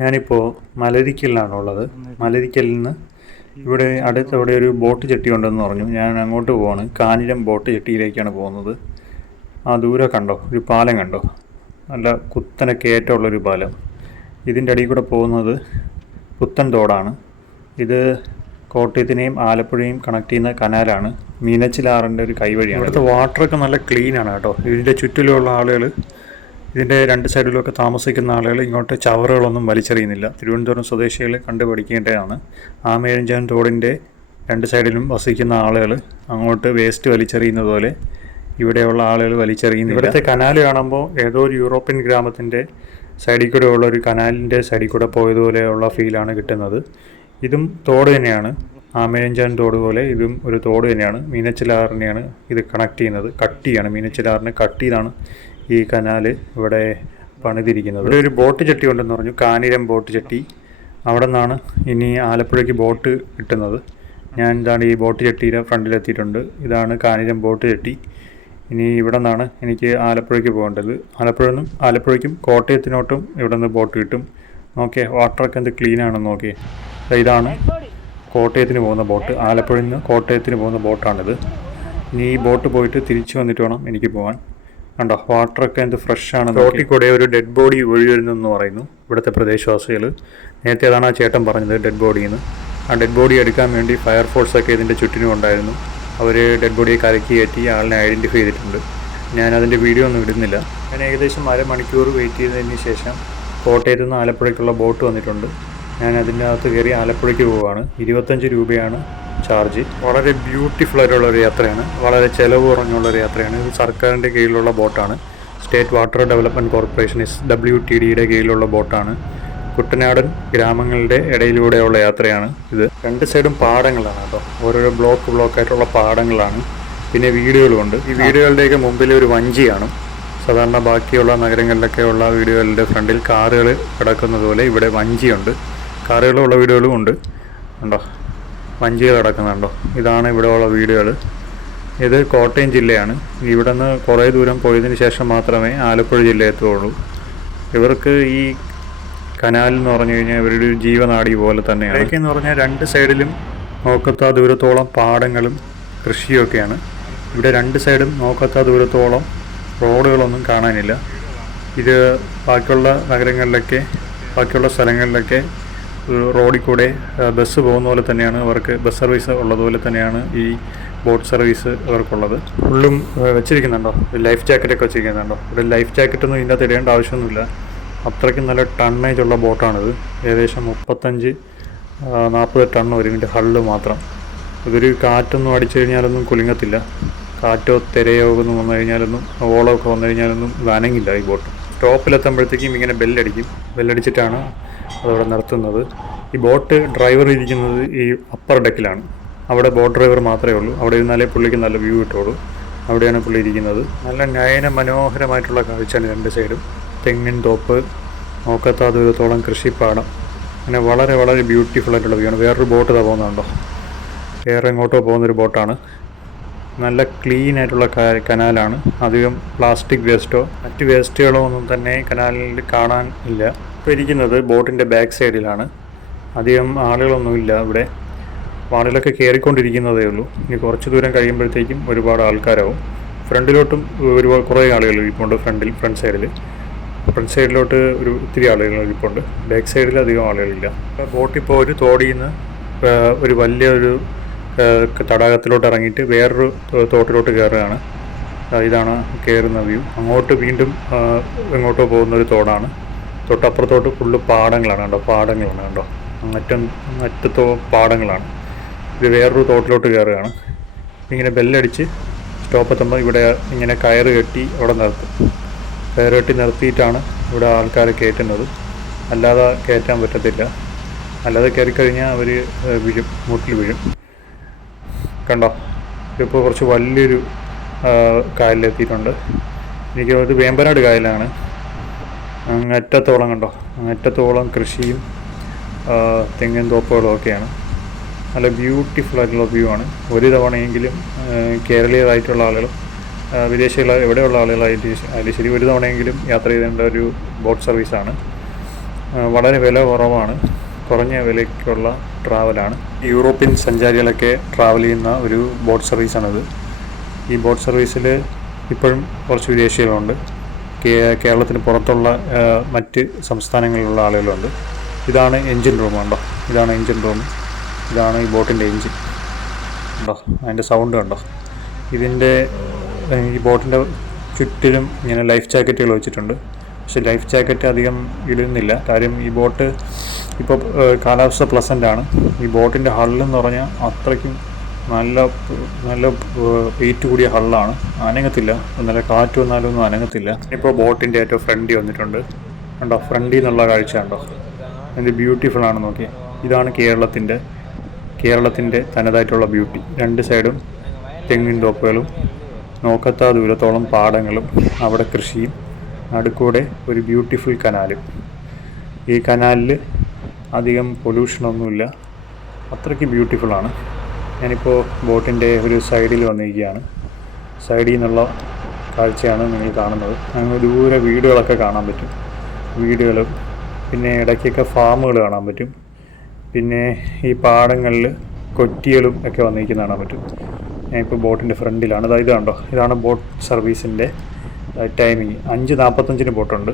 ഞാനിപ്പോൾ മലരിക്കലിലാണുള്ളത്. മലരിക്കലിൽ നിന്ന് ഇവിടെ അടുത്തവിടെ ഒരു ബോട്ട് ജെട്ടി ഉണ്ടെന്ന് പറഞ്ഞു. ഞാൻ അങ്ങോട്ട് പോവാണ്. കാഞ്ഞിരം ബോട്ട് ജെട്ടിയിലേക്കാണ് പോകുന്നത്. ആ ദൂരെ കണ്ടോ, ഒരു പാലം കണ്ടോ, നല്ല കുത്തനെ കയറ്റമുള്ളൊരു പാലം. ഇതിൻ്റെ അടിയിൽ കൂടെ പോകുന്നത് പുത്തൻ തോടാണ്. ഇത് കോട്ടയത്തിനെയും ആലപ്പുഴയും കണക്ട് ചെയ്യുന്ന കനാലാണ്. മീനച്ചിലാറിൻ്റെ ഒരു കൈവഴിയാണ്. ഇവിടുത്തെ വാട്ടറൊക്കെ നല്ല ക്ലീനാണ് കേട്ടോ. ഇതിൻ്റെ ചുറ്റിലുള്ള ആളുകൾ, ഇതിൻ്റെ രണ്ട് സൈഡിലൊക്കെ താമസിക്കുന്ന ആളുകൾ ഇങ്ങോട്ട് ചവറുകളൊന്നും വലിച്ചെറിയുന്നില്ല. തിരുവനന്തപുരം സ്വദേശികൾ കണ്ടുപഠിക്കേണ്ടതാണ്. ആമേഴഞ്ചാൻ തോടിൻ്റെ രണ്ട് സൈഡിലും വസിക്കുന്ന ആളുകൾ അങ്ങോട്ട് വേസ്റ്റ് വലിച്ചെറിയുന്നത് പോലെ ഇവിടെയുള്ള ആളുകൾ വലിച്ചെറിയുന്നില്ല. ഇവിടുത്തെ കനാൽ കാണുമ്പോൾ ഏതോ ഒരു യൂറോപ്യൻ ഗ്രാമത്തിൻ്റെ സൈഡിൽ കൂടെ ഉള്ള ഒരു കനാലിൻ്റെ സൈഡിൽ കൂടെ പോയതുപോലെയുള്ള ഫീലാണ് കിട്ടുന്നത്. ഇതും തോട് തന്നെയാണ്. ആമേഴഞ്ചാൻ തോട് പോലെ ഇതും ഒരു തോട് തന്നെയാണ്. മീനച്ചിലാറിനെയാണ് ഇത് കണക്ട് ചെയ്യുന്നത്. കട്ടിയാണ്, മീനച്ചിലാറിനെ കട്ട് ചെയ്താണ് ഈ കനാൽ ഇവിടെ പണിതിരിക്കുന്നത്. ഇവിടെ ഒരു ബോട്ട് ജെട്ടി ഉണ്ടെന്ന് പറഞ്ഞു, കാഞ്ഞിരം ബോട്ട് ജെട്ടി. അവിടെ നിന്നാണ് ഇനി ആലപ്പുഴയ്ക്ക് ബോട്ട് കിട്ടുന്നത്. ഞാൻ ഇതാണ് ഈ ബോട്ട് ജെട്ടിയുടെ ഫ്രണ്ടിലെത്തിയിട്ടുണ്ട്. ഇതാണ് കാഞ്ഞിരം ബോട്ട് ജെട്ടി. ഇനി ഇവിടെ നിന്നാണ് എനിക്ക് ആലപ്പുഴയ്ക്ക് പോകേണ്ടത്. ആലപ്പുഴയ്ക്കും കോട്ടയത്തിനോട്ടും ഇവിടെ നിന്ന് ബോട്ട് കിട്ടും. നോക്കിയേ, വാട്ടറൊക്കെ എന്ത് ക്ലീനാണെന്ന് നോക്കിയേ. ഇതാണ് കോട്ടയത്തിന് പോകുന്ന ബോട്ട്. ആലപ്പുഴയിൽ നിന്ന് കോട്ടയത്തിന് പോകുന്ന ബോട്ടാണിത്. ഇനി ഈ ബോട്ട് പോയിട്ട് തിരിച്ചു വന്നിട്ട് വേണം എനിക്ക് പോകാൻ. കണ്ടോ, വാട്ടറൊക്കെ എന്ത് ഫ്രഷാണ്. റോട്ടിൽ കൂടെ ഒരു ഡെഡ് ബോഡി ഒഴി വരുന്നെന്ന് പറയുന്നു ഇവിടുത്തെ പ്രദേശവാസികൾ. നേരത്തെ അതാണ് ആ ചേട്ടൻ പറഞ്ഞത്, ഡെഡ് ബോഡിന്ന്. ആ ഡെഡ് ബോഡി എടുക്കാൻ വേണ്ടി ഫയർഫോഴ്സൊക്കെ ഇതിൻ്റെ ചുറ്റിനും ഉണ്ടായിരുന്നു. അവർ ഡെഡ് ബോഡിയെ കരക്കി കയറ്റി ആളിനെ ഐഡൻറ്റിഫൈ ചെയ്തിട്ടുണ്ട്. ഞാൻ അതിൻ്റെ വീഡിയോ ഒന്നും ഇടുന്നില്ല. ഞാൻ ഏകദേശം അരമണിക്കൂർ വെയിറ്റ് ചെയ്തതിന് ശേഷം കോട്ടയത്തു നിന്ന് ആലപ്പുഴയ്ക്കുള്ള ബോട്ട് വന്നിട്ടുണ്ട്. ഞാൻ അതിൻ്റെ അകത്ത് കയറി ആലപ്പുഴയ്ക്ക് പോവുകയാണ്. 25 രൂപയാണ് ചാർജ്. വളരെ ബ്യൂട്ടിഫുൾ ആയിട്ടുള്ളൊരു യാത്രയാണ്, വളരെ ചിലവ് കുറഞ്ഞുള്ളൊരു യാത്രയാണ്. ഇത് സർക്കാരിൻ്റെ കീഴിലുള്ള ബോട്ടാണ്. സ്റ്റേറ്റ് വാട്ടർ ഡെവലപ്മെൻറ്റ് കോർപ്പറേഷൻ SWTDയുടെ കീഴിലുള്ള ബോട്ടാണ്. കുട്ടനാടൻ ഗ്രാമങ്ങളുടെ ഇടയിലൂടെയുള്ള യാത്രയാണ് ഇത്. രണ്ട് സൈഡും പാടങ്ങളാണ് കേട്ടോ. ഓരോരോ ബ്ലോക്കായിട്ടുള്ള പാടങ്ങളാണ്. പിന്നെ വീടുകളുമുണ്ട്. ഈ വീടുകളുടെയൊക്കെ മുമ്പിൽ ഒരു വഞ്ചി കാണും. സാധാരണ ബാക്കിയുള്ള നഗരങ്ങളിലൊക്കെ ഉള്ള വീടുകളുടെ ഫ്രണ്ടിൽ കാറുകൾ കിടക്കുന്നത് പോലെ ഇവിടെ വഞ്ചിയുണ്ട്. കാറുകളുള്ള വീടുകളും ഉണ്ട്. ഉണ്ടോ, വഞ്ചികൾ കിടക്കുന്നുണ്ടോ. ഇതാണ് ഇവിടെ ഉള്ള വീടുകൾ. ഇത് കോട്ടയം ജില്ലയാണ്. ഇവിടെ നിന്ന് കുറേ ദൂരം പോയതിന് ശേഷം മാത്രമേ ആലപ്പുഴ ജില്ല എത്തുകയുള്ളൂ. ഇവർക്ക് ഈ കനാൽ എന്ന് പറഞ്ഞു കഴിഞ്ഞാൽ ഇവരുടെ ഒരു ജീവനാഡി പോലെ തന്നെയാണ്. ഇതൊക്കെയെന്ന് പറഞ്ഞാൽ രണ്ട് സൈഡിലും നോക്കത്താ ദൂരത്തോളം പാടങ്ങളും കൃഷിയൊക്കെയാണ്. ഇവിടെ രണ്ട് സൈഡും നോക്കത്താ ദൂരത്തോളം റോഡുകളൊന്നും കാണാനില്ല. ഇത് ബാക്കിയുള്ള നഗരങ്ങളിലൊക്കെ, ബാക്കിയുള്ള സ്ഥലങ്ങളിലൊക്കെ റോഡിൽ കൂടെ ബസ് പോകുന്ന പോലെ തന്നെയാണ് അവർക്ക് ബസ് സർവീസ് ഉള്ളതുപോലെ തന്നെയാണ് ഈ ബോട്ട് സർവീസ് അവർക്കുള്ളത്. ഫുള്ളും വെച്ചിരിക്കുന്നുണ്ടോ, ലൈഫ് ജാക്കറ്റൊക്കെ വെച്ചിരിക്കുന്നുണ്ടോ. ഇവിടെ ലൈഫ് ജാക്കറ്റൊന്നും ഇതിൻ്റെ അകത്ത് ഇടേണ്ട ആവശ്യമൊന്നുമില്ല. അത്രയ്ക്കും നല്ല ടണ്ണേജുള്ള ബോട്ടാണിത്. ഏകദേശം 35-40 ടണ്ണ് വരും ഇതിൻ്റെ ഹള്ള് മാത്രം. ഇതൊരു കാറ്റൊന്നും അടിച്ചു കഴിഞ്ഞാലൊന്നും കുലുങ്ങത്തില്ല. കാറ്റോ തിരയോ ഒന്നും വന്നു കഴിഞ്ഞാലൊന്നും, ഓളമൊക്കെ വന്നു കഴിഞ്ഞാലൊന്നും നനങ്ങില്ല ഈ ബോട്ട്. സ്റ്റോപ്പിലെത്തുമ്പോഴത്തേക്കും ഇങ്ങനെ ബെല്ലടിക്കും. ബെല്ലടിച്ചിട്ടാണ് അതവിടെ നിർത്തുന്നത്. ഈ ബോട്ട് ഡ്രൈവർ ഇരിക്കുന്നത് ഈ അപ്പർ ഡെക്കിലാണ്. അവിടെ ബോട്ട് ഡ്രൈവർ മാത്രമേ ഉള്ളൂ. അവിടെ ഇരുന്നാലേ പുള്ളിക്ക് നല്ല വ്യൂ കിട്ടുള്ളൂ. അവിടെയാണ് പുള്ളി ഇരിക്കുന്നത്. നല്ല നയന മനോഹരമായിട്ടുള്ള കാഴ്ചയാണ് രണ്ട് സൈഡും. തെങ്ങിൻ തോപ്പ്, നോക്കത്താ ദൂരത്തോളം കൃഷിപ്പാടം. അങ്ങനെ വളരെ വളരെ ബ്യൂട്ടിഫുൾ ആയിട്ടുള്ള വ്യൂ ആണ്. വേറൊരു ബോട്ട് ഇതാ പോകുന്നുണ്ടോ, വേറെ എങ്ങോട്ടോ പോകുന്നൊരു ബോട്ടാണ്. നല്ല ക്ലീൻ ആയിട്ടുള്ള കനാലാണ്. അധികം പ്ലാസ്റ്റിക് വേസ്റ്റോ മറ്റ് വേസ്റ്റുകളോ ഒന്നും തന്നെ കനാലിൽ കാണാൻ ഇല്ല. ഇപ്പോൾ ഇരിക്കുന്നത് ബോട്ടിൻ്റെ ബാക്ക് സൈഡിലാണ്. അധികം ആളുകളൊന്നുമില്ല ഇവിടെ. ആളുകളൊക്കെ കയറിക്കൊണ്ടിരിക്കുന്നതേ ഉള്ളൂ. ഇനി കുറച്ച് ദൂരം കഴിയുമ്പോഴത്തേക്കും ഒരുപാട് ആൾക്കാരാവും. ഫ്രണ്ടിലോട്ടും കുറേ ആളുകൾ ഇരിപ്പുണ്ട്. ഫ്രണ്ട് സൈഡിലോട്ട് ഒത്തിരി ആളുകൾ ഇരിപ്പുണ്ട്. ബാക്ക് സൈഡിൽ അധികം ആളുകളില്ല. ബോട്ടിപ്പോൾ ഒരു തോടിൽ നിന്ന് ഒരു വലിയൊരു തടാകത്തിലോട്ട് ഇറങ്ങിയിട്ട് വേറൊരു തോട്ടിലോട്ട് കയറുകയാണ്. ഇതാണ് കയറുന്ന വ്യൂ. അങ്ങോട്ട് വീണ്ടും എങ്ങോട്ടോ പോകുന്നൊരു തോടാണ്. തൊട്ടപ്പുറത്തോട്ട് ഫുള്ള് പാടങ്ങളാണ് കണ്ടോ. അങ്ങറ്റത്തോ പാടങ്ങളാണ്. ഇത് വേറൊരു തോട്ടിലോട്ട് കയറുകയാണ്. ഇങ്ങനെ ബെല്ലടിച്ച് സ്റ്റോപ്പ് എത്തുമ്പോൾ ഇവിടെ ഇങ്ങനെ കയറ് കെട്ടി അവിടെ നിർത്തും. കയറ് കെട്ടി നിർത്തിയിട്ടാണ് ഇവിടെ ആൾക്കാരെ കയറ്റുന്നത്. അല്ലാതെ കയറ്റാൻ പറ്റത്തില്ല. അല്ലാതെ കയറിക്കഴിഞ്ഞാൽ അവർ മുട്ടിൽ വീഴും. കണ്ടോ, ഇപ്പോൾ കുറച്ച് വലിയൊരു കായലിലെത്തിയിട്ടുണ്ട്. എനിക്ക് ഇത് വേമ്പനാട് കായലാണ്. അങ്ങറ്റത്തോളം കണ്ടോ, അങ്ങറ്റത്തോളം കൃഷിയും തെങ്ങിൻ തോപ്പുകളും ഒക്കെയാണ്. നല്ല ബ്യൂട്ടിഫുൾ ആയിട്ടുള്ള വ്യൂ ആണ്. ഒരു തവണയെങ്കിലും കേരളീയരായിട്ടുള്ള ആളുകളും വിദേശികൾ എവിടെയുള്ള ആളുകളായിട്ട് ശരി ഒരു തവണയെങ്കിലും യാത്ര ചെയ്തേണ്ട ഒരു ബോട്ട് സർവീസാണ്. വളരെ വില കുറവാണ്, കുറഞ്ഞ വിലയ്ക്കുള്ള ട്രാവലാണ്. യൂറോപ്യൻ സഞ്ചാരികളൊക്കെ ട്രാവൽ ചെയ്യുന്ന ഒരു ബോട്ട് സർവീസാണിത്. ഈ ബോട്ട് സർവീസിൽ ഇപ്പോഴും കുറച്ച് വിദേശികളുണ്ട്. കേരളത്തിന് പുറത്തുള്ള മറ്റ് സംസ്ഥാനങ്ങളിലുള്ള ആളുകളുണ്ട്. ഇതാണ് എൻജിൻ റൂം കണ്ടോ, ഇതാണ് എൻജിൻ റൂം. ഇതാണ് ഈ ബോട്ടിൻ്റെ എൻജിൻ കണ്ടോ, അതിൻ്റെ സൗണ്ട് കണ്ടോ. ഈ ബോട്ടിൻ്റെ ചുറ്റിലും ഇങ്ങനെ ലൈഫ് ജാക്കറ്റുകൾ വെച്ചിട്ടുണ്ട്. പക്ഷെ ലൈഫ് ജാക്കറ്റ് അധികം ഇടുന്നില്ല, കാര്യം ഈ ബോട്ട് ഇപ്പോൾ കാലാവസ്ഥ പ്ലസൻ്റാണ്. ഈ ബോട്ടിൻ്റെ ഹള്ളെന്ന് പറഞ്ഞാൽ അത്രയ്ക്കും നല്ല വെയിറ്റ് കൂടിയ ഹള്ളാണ്, അനങ്ങത്തില്ല. നല്ല കാറ്റ് വന്നാലും ഒന്നും അനങ്ങത്തില്ല. ഇപ്പോൾ ബോട്ടിൻ്റെ ഏറ്റവും ഫ്രണ്ടിൽ വന്നിട്ടുണ്ട് കണ്ടോ, ഫ്രണ്ടിൽ നിന്നുള്ള കാഴ്ച കണ്ടോ, എന്ത് ബ്യൂട്ടിഫുൾ ആണ് നോക്കി. ഇതാണ് കേരളത്തിൻ്റെ തനതായിട്ടുള്ള ബ്യൂട്ടി. രണ്ട് സൈഡും തെങ്ങിൻ തോപ്പുകളും, നോക്കത്താ ദൂരത്തോളം പാടങ്ങളും, അവിടെ കൃഷിയും, നടുക്കൂടെ ഒരു ബ്യൂട്ടിഫുൾ കനാലും. ഈ കനാലിൽ അധികം പൊല്യൂഷനൊന്നുമില്ല, അത്രയ്ക്ക് ബ്യൂട്ടിഫുള്ളാണ്. ഞാനിപ്പോൾ ബോട്ടിൻ്റെ ഒരു സൈഡിൽ വന്നിരിക്കുകയാണ്. സൈഡിൽ നിന്നുള്ള കാഴ്ചയാണ് നിങ്ങൾ കാണുന്നത്. അങ്ങ് ദൂരെ വീടുകളൊക്കെ കാണാൻ പറ്റും, വീടുകളും പിന്നെ ഇടയ്ക്കൊക്കെ ഫാമുകൾ കാണാൻ പറ്റും. പിന്നെ ഈ പാടങ്ങളിൽ കൊറ്റികളും ഒക്കെ വന്നിരിക്കുന്ന കാണാൻ പറ്റും. ഞാനിപ്പോൾ ബോട്ടിൻ്റെ ഫ്രണ്ടിലാണ്. ഇത് കണ്ടോ, ഇതാണ് ബോട്ട് സർവീസിൻ്റെ ടൈമിങ്. 5:45 ബോട്ടുണ്ട്,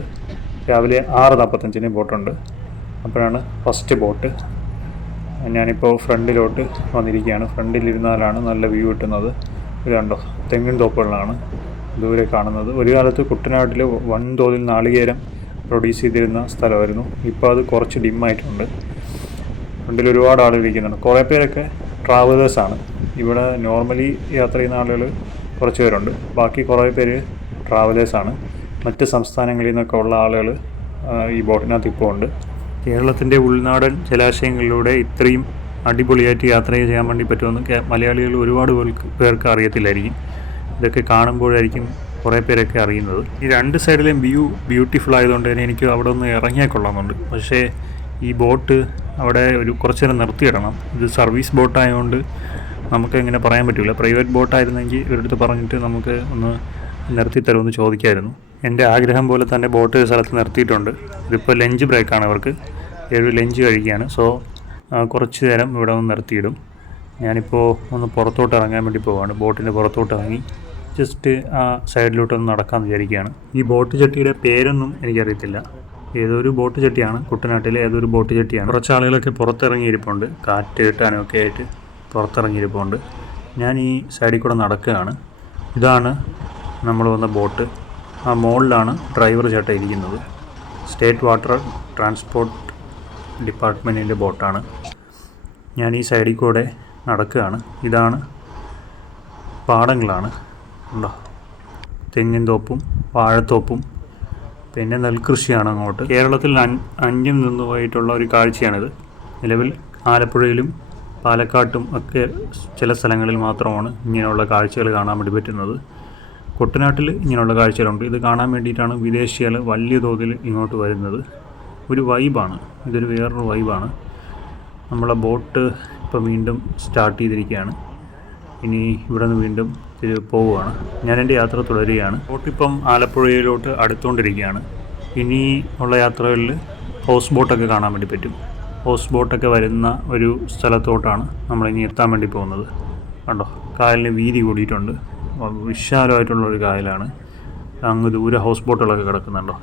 രാവിലെ 6:45 ബോട്ടുണ്ട്. അപ്പോഴാണ് ഫസ്റ്റ് ബോട്ട്. ഞാനിപ്പോൾ ഫ്രണ്ടിലോട്ട് വന്നിരിക്കുകയാണ്. ഫ്രണ്ടിലിരുന്നാലാണ് നല്ല വ്യൂ കിട്ടുന്നത്. ഇത് കണ്ടോ, തെങ്ങിൻ തോപ്പുകളിലാണ് ദൂരെ കാണുന്നത്. ഒരു കാലത്ത് കുട്ടനാട്ടിൽ വൻതോതിൽ നാളികേരം പ്രൊഡ്യൂസ് ചെയ്തിരുന്ന സ്ഥലമായിരുന്നു. ഇപ്പോൾ അത് കുറച്ച് ഡിമ്മായിട്ടുണ്ട്. ഫ്രണ്ടിൽ ഒരുപാട് ആളുകൾ ഇരിക്കുന്നുണ്ട്. കുറേ പേരൊക്കെ ട്രാവലേഴ്സാണ്. ഇവിടെ നോർമലി യാത്ര ചെയ്യുന്ന ആളുകൾ കുറച്ച് പേരുണ്ട്, ബാക്കി കുറേ പേര് ട്രാവലേഴ്സാണ്. മറ്റ് സംസ്ഥാനങ്ങളിൽ നിന്നൊക്കെ ഉള്ള ആളുകൾ ഈ ബോട്ടിനകത്ത് ഇപ്പോൾ ഉണ്ട്. കേരളത്തിൻ്റെ ഉൾനാടൻ ജലാശയങ്ങളിലൂടെ ഇത്രയും അടിപൊളിയായിട്ട് യാത്ര ചെയ്യാൻ വേണ്ടി പറ്റുമെന്ന് മലയാളികൾ ഒരുപാട് പേർക്ക് അറിയത്തില്ലായിരിക്കും. ഇതൊക്കെ കാണുമ്പോഴായിരിക്കും കുറേ പേരൊക്കെ അറിയുന്നത്. ഈ രണ്ട് സൈഡിലെയും വ്യൂ ബ്യൂട്ടിഫുൾ ആയതുകൊണ്ട് തന്നെ എനിക്ക് അവിടെ ഒന്ന് ഇറങ്ങിയാൽ കൊള്ളാമെന്നുണ്ട്. പക്ഷേ ഈ ബോട്ട് അവിടെ കുറച്ച് നേരം നിർത്തിയിടണം. ഇത് സർവീസ് ബോട്ടായതുകൊണ്ട് നമുക്ക് എങ്ങനെ പറയാൻ പറ്റില്ല. പ്രൈവറ്റ് ബോട്ടായിരുന്നെങ്കിൽ ഇവരടുത്ത് പറഞ്ഞിട്ട് നമുക്ക് ഒന്ന് നിർത്തി തരുമെന്ന് ചോദിക്കായിരുന്നു. എൻ്റെ ആഗ്രഹം പോലെ തന്നെ ബോട്ട് സ്ഥലത്ത് നിർത്തിയിട്ടുണ്ട്. ഇതിപ്പോൾ ലഞ്ച് ബ്രേക്കാണ്, അവർക്ക് ലഞ്ച് കഴിക്കുകയാണ്. സോ കുറച്ച് നേരം ഇവിടെ ഒന്ന് നിർത്തിയിടും. ഞാനിപ്പോൾ ഒന്ന് പുറത്തോട്ട് ഇറങ്ങാൻ വേണ്ടി പോവുകയാണ്. ബോട്ടിൻ്റെ പുറത്തോട്ട് ഇറങ്ങി ജസ്റ്റ് ആ സൈഡിലോട്ടൊന്ന് നടക്കാമെന്ന് വിചാരിക്കുകയാണ്. ഈ ബോട്ട് ചട്ടിയുടെ പേരൊന്നും എനിക്കറിയത്തില്ല, ഏതൊരു ബോട്ട് ചട്ടിയാണ്, കുട്ടനാട്ടിലെ ഏതൊരു ബോട്ട് ചട്ടിയാണ്. കുറച്ച് ആളുകളൊക്കെ പുറത്തിറങ്ങിയിരിപ്പുണ്ട്, കാറ്റ് കിട്ടാനും ഒക്കെ ആയിട്ട് പുറത്തിറങ്ങിയിരിപ്പുണ്ട്. ഞാൻ ഈ സൈഡിൽ കൂടെ നടക്കുകയാണ്. ഇതാണ് നമ്മൾ വന്ന ബോട്ട്. ആ മുകളിലാണ് ഡ്രൈവർ ചേട്ടൻ ഇരിക്കുന്നത്. സ്റ്റേറ്റ് വാട്ടർ ട്രാൻസ്പോർട്ട് ഡിപ്പാർട്ട്മെൻറ്റിൻ്റെ ബോട്ടാണ്. ഞാൻ ഈ സൈഡിൽ കൂടെ നടക്കുകയാണ്. ഇതാണ് പാടങ്ങളാണ്, ഉണ്ടോ, തെങ്ങിൻ തോപ്പും വാഴത്തോപ്പും പിന്നെ നെൽകൃഷിയാണ് അങ്ങോട്ട്. കേരളത്തിൽ അന്യം നിന്നു പോയിട്ടുള്ള ഒരു കാഴ്ചയാണിത്. നിലവിൽ ആലപ്പുഴയിലും പാലക്കാട്ടും ഒക്കെ ചില സ്ഥലങ്ങളിൽ മാത്രമാണ് ഇങ്ങനെയുള്ള കാഴ്ചകൾ കാണാൻ വേണ്ടി പറ്റുന്നത്. കുട്ടനാട്ടിൽ ഇങ്ങനെയുള്ള കാഴ്ചകളുണ്ട്. ഇത് കാണാൻ വേണ്ടിയിട്ടാണ് വിദേശികൾ വലിയ തോതിൽ ഇങ്ങോട്ട് വരുന്നത്. ഒരു വൈബാണ്, ഇതൊരു വേറൊരു വൈബാണ്. നമ്മളെ ബോട്ട് ഇപ്പോൾ വീണ്ടും സ്റ്റാർട്ട് ചെയ്തിരിക്കുകയാണ്. ഇനി ഇവിടെ നിന്ന് വീണ്ടും പോവുകയാണ്. ഞാൻ എൻ്റെ യാത്ര തുടരുകയാണ്. ബോട്ടിപ്പം ആലപ്പുഴയിലോട്ട് അടുത്തുകൊണ്ടിരിക്കുകയാണ്. ഇനി ഉള്ള യാത്രകളിൽ ഹൗസ് ബോട്ടൊക്കെ കാണാൻ വേണ്ടി പറ്റും. ഹൗസ് ബോട്ടൊക്കെ വരുന്ന ഒരു സ്ഥലത്തോട്ടാണ് നമ്മളിനി എത്താൻ വേണ്ടി പോകുന്നത്. കണ്ടോ, കായലിന് വീതി കൂടിയിട്ടുണ്ട്, വിശാലമായിട്ടുള്ളൊരു കായലാണ്. അങ്ങ് ദൂരെ ഹൗസ് ബോട്ടുകളൊക്കെ കിടക്കുന്നുണ്ടോ.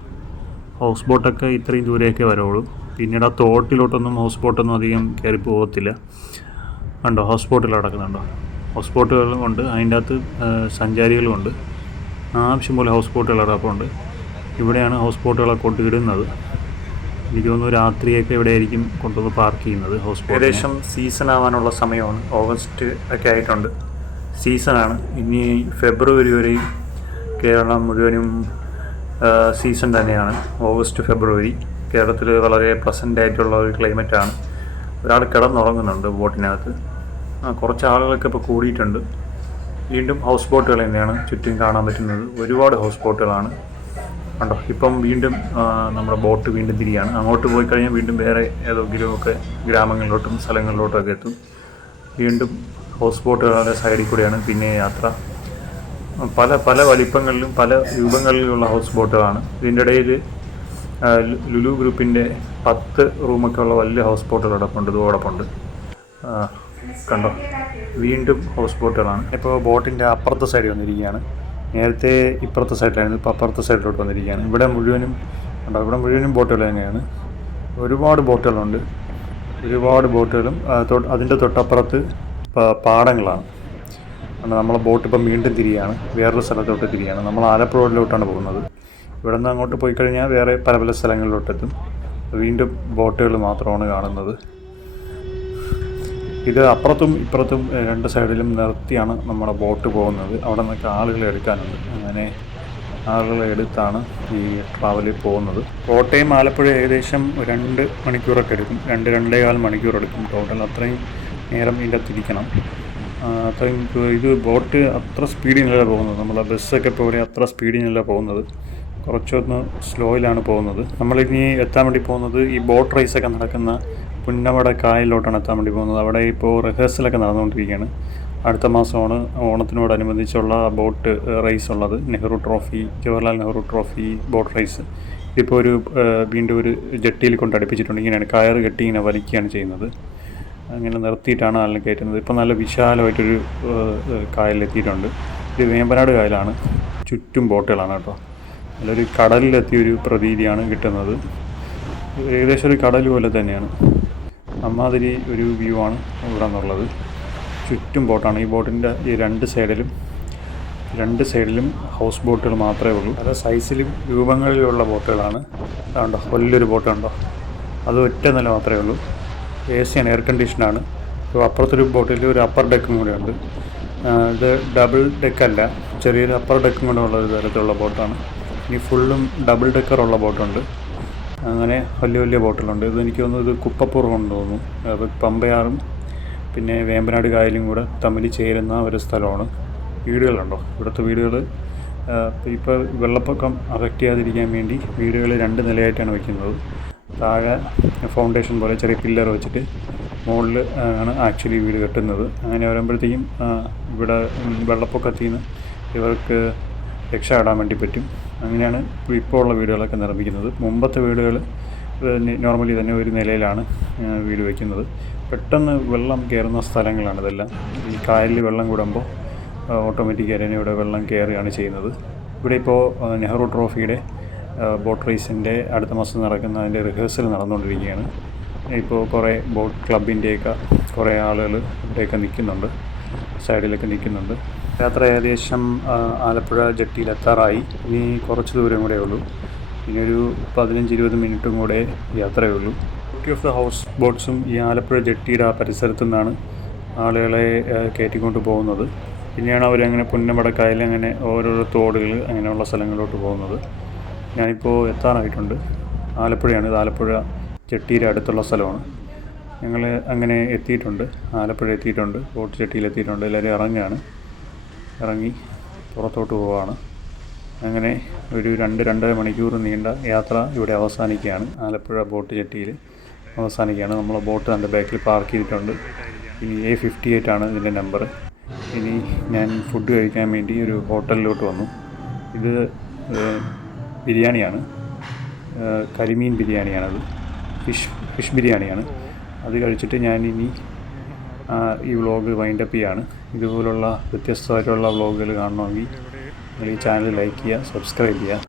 ഹൗസ് ബോട്ടൊക്കെ ഇത്രയും ദൂരെയൊക്കെ വരുള്ളൂ. പിന്നീട് ആ തോട്ടിലോട്ടൊന്നും ഹൗസ് ബോട്ടൊന്നും അധികം കയറി പോകത്തില്ല. കണ്ടോ, ഹൗസ് ബോട്ടിൽ കിടക്കുന്നുണ്ടോ. ഹൗസ് ബോട്ടുകളും ഉണ്ട്, അതിൻ്റെ അകത്ത് സഞ്ചാരികളുമുണ്ട്. ആവശ്യം പോലെ ഹൗസ് ബോട്ടുകൾ കിടപ്പുണ്ട്. ഇവിടെയാണ് ഹൗസ് ബോട്ടുകളൊക്കെ കൊണ്ടിടുന്നത്. എനിക്ക് തോന്നുന്നു രാത്രിയൊക്കെ ഇവിടെ ആയിരിക്കും കൊണ്ടുവന്ന് പാർക്ക് ചെയ്യുന്നത് ഹൗസ് ബോട്ട്. ഏകദേശം സീസൺ ആവാനുള്ള സമയമാണ്, ഓഗസ്റ്റ് ഒക്കെ ആയിട്ടുണ്ട്, സീസണാണ്. ഇനി ഫെബ്രുവരി വരെയും കേരളം മുഴുവനും സീസൺ തന്നെയാണ്. ഓഗസ്റ്റ് ഫെബ്രുവരി കേരളത്തിൽ വളരെ പ്ലസൻ്റ് ആയിട്ടുള്ള ഒരു ക്ലൈമറ്റാണ്. ഒരാൾ കിടന്നുറങ്ങുന്നുണ്ട് ബോട്ടിനകത്ത്. കുറച്ച് ആളുകളൊക്കെ ഇപ്പോൾ കൂടിയിട്ടുണ്ട്. വീണ്ടും ഹൗസ് ബോട്ടുകൾ തന്നെയാണ് ചുറ്റും കാണാൻ പറ്റുന്നത്. ഒരുപാട് ഹൗസ് ബോട്ടുകളാണ് കണ്ടോ. ഇപ്പം വീണ്ടും നമ്മുടെ ബോട്ട് വീണ്ടും തിരിയാണ്. അങ്ങോട്ട് പോയി കഴിഞ്ഞാൽ വീണ്ടും വേറെ ഏതെങ്കിലുമൊക്കെ ഗ്രാമങ്ങളിലോട്ടും സ്ഥലങ്ങളിലോട്ടും ഒക്കെ എത്തും. വീണ്ടും ഹൗസ് ബോട്ടുകളുടെ സൈഡിൽ കൂടെയാണ് പിന്നെ യാത്ര. പല പല വലിപ്പങ്ങളിലും പല രൂപങ്ങളിലുള്ള ഹൗസ് ബോട്ടുകളാണ്. ഇതിൻ്റെ ഇടയിൽ ലുലു ഗ്രൂപ്പിൻ്റെ 10 റൂമൊക്കെ ഉള്ള വലിയ ഹൗസ് ബോട്ടുകൾ കിടപ്പുണ്ട്, ഇതോടൊപ്പമുണ്ട്. കണ്ടോ, വീണ്ടും ഹൗസ് ബോട്ടുകളാണ്. ഇപ്പോൾ ബോട്ടിൻ്റെ അപ്പുറത്തെ സൈഡിൽ വന്നിരിക്കുകയാണ്. നേരത്തെ ഇപ്പുറത്തെ സൈഡിലായിരുന്നു, ഇപ്പോൾ അപ്പുറത്തെ സൈഡിലോട്ട് വന്നിരിക്കുകയാണ്. ഇവിടെ മുഴുവനും ഉണ്ടോ, ഇവിടെ മുഴുവനും ബോട്ടുകൾ തന്നെയാണ്. ഒരുപാട് ബോട്ടുകളുണ്ട്, ഒരുപാട് ബോട്ടുകളും. അതിൻ്റെ തൊട്ടപ്പുറത്ത് പാടങ്ങളാണ്. നമ്മളെ ബോട്ട് ഇപ്പം വീണ്ടും തിരിയാണ്, വേറൊരു സ്ഥലത്തോട്ട് തിരിയാണ്. നമ്മൾ ആലപ്പുഴ റോഡിലോട്ടാണ് പോകുന്നത്. ഇവിടെ നിന്ന് അങ്ങോട്ട് പോയി കഴിഞ്ഞാൽ വേറെ പല പല സ്ഥലങ്ങളിലോട്ടെത്തും. വീണ്ടും ബോട്ടുകൾ മാത്രമാണ് കാണുന്നത്. ഇത് അപ്പുറത്തും ഇപ്പുറത്തും 2 സൈഡിലും നിർത്തിയാണ് നമ്മുടെ ബോട്ട് പോകുന്നത്. അവിടെ നിന്നൊക്കെ ആളുകളെ എടുക്കാനുണ്ട്. അങ്ങനെ ആളുകളെ എടുത്താണ് ഈ ട്രാവലിൽ പോകുന്നത്. കോട്ടയം ആലപ്പുഴ ഏകദേശം 2 മണിക്കൂറൊക്കെ എടുക്കും, 2-2.25 മണിക്കൂർ എടുക്കും ടോട്ടൽ. അത്രയും നേരം ഇതിൻ്റെ അകത്തിരിക്കണം. അത്രയും ഇത് ബോട്ട് അത്ര സ്പീഡിനല്ല പോകുന്നത്. നമ്മളെ ബസ്സൊക്കെ പോലെ അത്ര സ്പീഡിനല്ല പോകുന്നത്, കുറച്ചൊന്ന് സ്ലോയിലാണ് പോകുന്നത്. നമ്മളിനി എത്താൻ വേണ്ടി പോകുന്നത് ഈ ബോട്ട് റേസൊക്കെ നടക്കുന്ന പുന്നമട കായലിലോട്ടാണ് എത്താൻ വേണ്ടി പോകുന്നത്. അവിടെ ഇപ്പോൾ റിഹേഴ്സലൊക്കെ നടന്നുകൊണ്ടിരിക്കുകയാണ്. അടുത്ത മാസമാണ് ഓണത്തിനോടനുബന്ധിച്ചുള്ള ബോട്ട് റേസ് ഉള്ളത്. Nehru trophy, Jawaharlal Nehru trophy boat race. ഇപ്പോൾ വീണ്ടും ഒരു ജെട്ടിയിൽ കൊണ്ട് അടുപ്പിച്ചിട്ടുണ്ട്. ഇങ്ങനെയാണ് കയറ് കെട്ടി ഇങ്ങനെ വലിക്കുകയാണ് ചെയ്യുന്നത്. അങ്ങനെ നിർത്തിയിട്ടാണ് ആളിനെ കയറ്റുന്നത്. ഇപ്പോൾ നല്ല വിശാലമായിട്ടൊരു കായലിലെത്തിയിട്ടുണ്ട്. ഇത് വേമ്പനാട് കായലാണ്, ചുറ്റും ബോട്ടുകളാണ് കേട്ടോ. നല്ലൊരു കടലിലെത്തിയൊരു പ്രതീതിയാണ് കിട്ടുന്നത്. ഏകദേശം ഒരു കടൽ പോലെ തന്നെയാണ്. അമ്മാതിരി ഒരു വ്യൂ ആണ് ഇവിടെ നിന്നുള്ളത്. ചുറ്റും ബോട്ടാണ്. ഈ ബോട്ടിൻ്റെ ഈ 2 സൈഡിലും ഹൗസ് ബോട്ടുകൾ മാത്രമേ ഉള്ളൂ. പല സൈസിലും രൂപങ്ങളിലുള്ള ബോട്ടുകളാണ്. അതുകൊണ്ടോ, വലിയൊരു ബോട്ട് കണ്ടോ, അത് ഒറ്റ നില മാത്രമേ ഉള്ളൂ. AC ആണ്, എയർ കണ്ടീഷനാണ്. അപ്പുറത്തൊരു ബോട്ടിൽ ഒരു അപ്പർ ഡെക്കും കൂടെ ഉണ്ട്. ഇത് ഡബിൾ ഡെക്കല്ല, ചെറിയൊരു അപ്പർ ഡെക്കും കൂടെ ഉള്ള ഒരു തരത്തിലുള്ള ബോട്ടാണ്. ഇനി ഫുള്ളും ഡബിൾ ഡെക്കറുള്ള ബോട്ടുണ്ട്. അങ്ങനെ വലിയ വലിയ ബോട്ടുകളുണ്ട്. എനിക്ക് തോന്നുന്നു ഇത് കുപ്പപ്പുറമെന്ന് തോന്നുന്നു. അത് പമ്പയാറും പിന്നെ വേമ്പനാട് കായലും കൂടെ തമ്മിൽ ചേരുന്ന ഒരു സ്ഥലമാണ്. വീടുകളുണ്ടോ, ഇവിടുത്തെ വീടുകൾ ഇപ്പോൾ വെള്ളപ്പൊക്കം അഫക്റ്റ് ചെയ്യാതിരിക്കാൻ വേണ്ടി വീടുകൾ 2 നിലയായിട്ടാണ് വയ്ക്കുന്നത്. താഴെ ഫൗണ്ടേഷൻ പോലെ ചെറിയ പില്ലർ വെച്ചിട്ട് മുകളിൽ ആണ് ആക്ച്വലി വീട് കെട്ടുന്നത്. അങ്ങനെ വരുമ്പോഴത്തേക്കും ഇവിടെ വെള്ളപ്പൊക്കത്തിൽ നിന്ന് ഇവർക്ക് രക്ഷപ്പെടാൻ വേണ്ടി പറ്റും. അങ്ങനെയാണ് ഇപ്പോൾ ഉള്ള വീടുകളൊക്കെ നിർമ്മിക്കുന്നത്. മുമ്പത്തെ വീടുകൾ നോർമലി തന്നെ ഒരു നിലയിലാണ് വീട് വയ്ക്കുന്നത്. പെട്ടെന്ന് വെള്ളം കയറുന്ന സ്ഥലങ്ങളാണ് ഇതെല്ലാം. ഈ കായലിൽ വെള്ളം കൂടുമ്പോൾ ഓട്ടോമാറ്റിക്കായി തന്നെ ഇവിടെ വെള്ളം കയറുകയാണ് ചെയ്യുന്നത്. ഇവിടെ ഇപ്പോൾ നെഹ്റു ട്രോഫിയുടെ ബോട്ട് റേസിൻ്റെ അടുത്ത മാസം നടക്കുന്ന അതിൻ്റെ റിഹേഴ്സൽ നടന്നുകൊണ്ടിരിക്കുകയാണ്. ഇപ്പോൾ കുറേ ബോട്ട് ക്ലബിൻ്റെയൊക്കെ കുറേ ആളുകൾ ഇവിടെയൊക്കെ നിൽക്കുന്നുണ്ട്, സൈഡിലൊക്കെ നിൽക്കുന്നുണ്ട്. യാത്ര ഏകദേശം ആലപ്പുഴ ജെട്ടിയിലെത്താറായി. ഇനി കുറച്ച് ദൂരം കൂടെ ഉള്ളൂ. ഇനി ഒരു 15-20 മിനിറ്റും കൂടെ യാത്രയേ ഉള്ളൂ. ബ്യൂട്ടി ഓഫ് ദ ഹൗസ് ബോട്ട്സും ഈ ആലപ്പുഴ ജെട്ടിയുടെ ആ പരിസരത്തു നിന്നാണ് ആളുകളെ കയറ്റിക്കൊണ്ട് പോകുന്നത്. പിന്നെയാണ് അവരങ്ങനെ പുന്നമടക്കായൽ അങ്ങനെ ഓരോരോ തോടുകൾ അങ്ങനെയുള്ള സ്ഥലങ്ങളിലോട്ട് പോകുന്നത്. ഞാനിപ്പോൾ എത്താറായിട്ടുണ്ട്. ആലപ്പുഴയാണ്. ഇത് ആലപ്പുഴ ജെട്ടിയുടെ അടുത്തുള്ള സ്ഥലമാണ്. ഞങ്ങൾ അങ്ങനെ എത്തിയിട്ടുണ്ട്, ആലപ്പുഴ എത്തിയിട്ടുണ്ട്, ബോട്ട് ജെട്ടിയിലെത്തിയിട്ടുണ്ട്. എല്ലാവരും ഇറങ്ങി പുറത്തോട്ട് പോവുകയാണ്. അങ്ങനെ ഒരു 2-2.5 മണിക്കൂർ നീണ്ട യാത്ര ഇവിടെ അവസാനിക്കുകയാണ്. ആലപ്പുഴ ബോട്ട് ജെട്ടിയിൽ അവസാനിക്കുകയാണ്. നമ്മൾ ബോട്ട് എൻ്റെ ബാക്കിൽ പാർക്ക് ചെയ്തിട്ടുണ്ട്. ഇനി A58 ആണ് ഇതിൻ്റെ നമ്പർ. ഇനി ഞാൻ ഫുഡ് കഴിക്കാൻ വേണ്ടി ഒരു ഹോട്ടലിലോട്ട് വന്നു. ഇത് ബിരിയാണിയാണ്, കരിമീൻ ബിരിയാണിയാണത്, ഫിഷ് ബിരിയാണിയാണ്. അത് കഴിച്ചിട്ട് ഞാനിനി ഈ വ്ളോഗ് വൈൻഡപ്പ് ചെയ്യാണ്. ഇതുപോലുള്ള വ്യത്യസ്തമായിട്ടുള്ള വ്ളോഗുകൾ കാണണമെങ്കിൽ നിങ്ങൾ ഈ ചാനൽ ലൈക്ക് ചെയ്യുക, സബ്സ്ക്രൈബ് ചെയ്യുക.